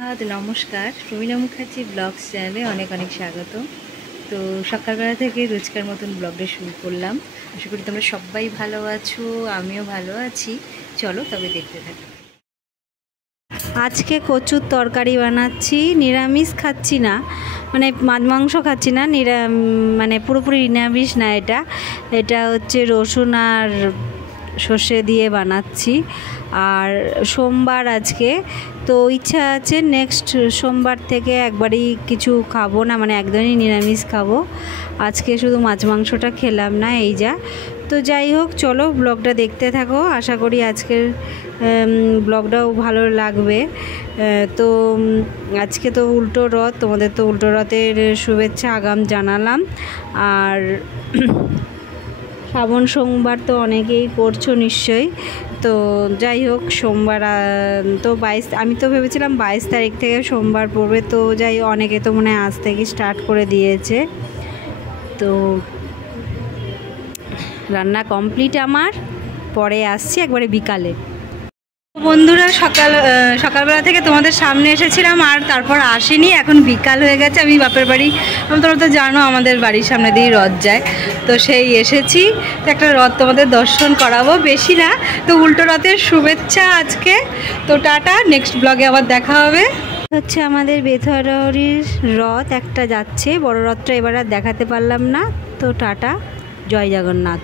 নমস্কার, প্রমিলা মুখার্জি ব্লগস চ্যানেলে অনেক অনেক স্বাগত। তো সকালবেলা থেকে রোজকার মতন ব্লগটা শুরু করলাম। আশা করি তোমরা সবাই ভালো আছো, আমিও ভালো আছি। চলো তবে দেখতে থাকো। আজকে কচুর তরকারি বানাচ্ছি, নিরামিষ খাচ্ছি না, মানে মাছ মাংস খাচ্ছি না, মানে পুরোপুরি নিরামিষ না। এটা হচ্ছে রসুন আর সর্ষে দিয়ে বানাচ্ছি। আর সোমবার আজকে, তো ইচ্ছা আছে নেক্সট সোমবার থেকে একবারই কিছু খাবো না, মানে একদমই নিরামিষ খাবো। আজকে শুধু মাছ মাংসটা খেলাম না, এই যা। তো যাই হোক, চলো ব্লগটা দেখতে থাকো। আশা করি আজকের ব্লগটাও ভালো লাগবে। তো আজকে তো উল্টো রথ, তোমাদের তো উল্টো রথের শুভেচ্ছা আগাম জানালাম। আর শ্রাবণ সোমবার তো অনেকেই করছো নিশ্চয়ই। তো যাই হোক, সোমবার তো 22, আমি তো ভেবেছিলাম 22 তারিখ থেকে সোমবার পড়বে। তো যাই, অনেকে তো মনে হয় আজ থেকে স্টার্ট করে দিয়েছে। তো রান্না কমপ্লিট আমার, পরে আসছি একবারে বিকালে। বন্ধুরা, সকালবেলা থেকে তোমাদের সামনে এসেছিলাম, আর তারপর আসিনি। এখন বিকাল হয়ে গেছে, আমি বাপের বাড়ি, তোমরা তো জানো আমাদের বাড়ির সামনে দিয়ে রথ যায়, তো সেই এসেছি। তো একটা রথ তোমাদের দর্শন করাবো, বেশি না। তো উল্টো রথের শুভেচ্ছা আজকে। তো টাটা, নেক্সট ব্লগে আবার দেখা হবে। হচ্ছে আমাদের বেথুয়ারির রথ একটা যাচ্ছে, বড় রথটা এবার আর দেখাতে পারলাম না। তো টাটা, জয় জগন্নাথ।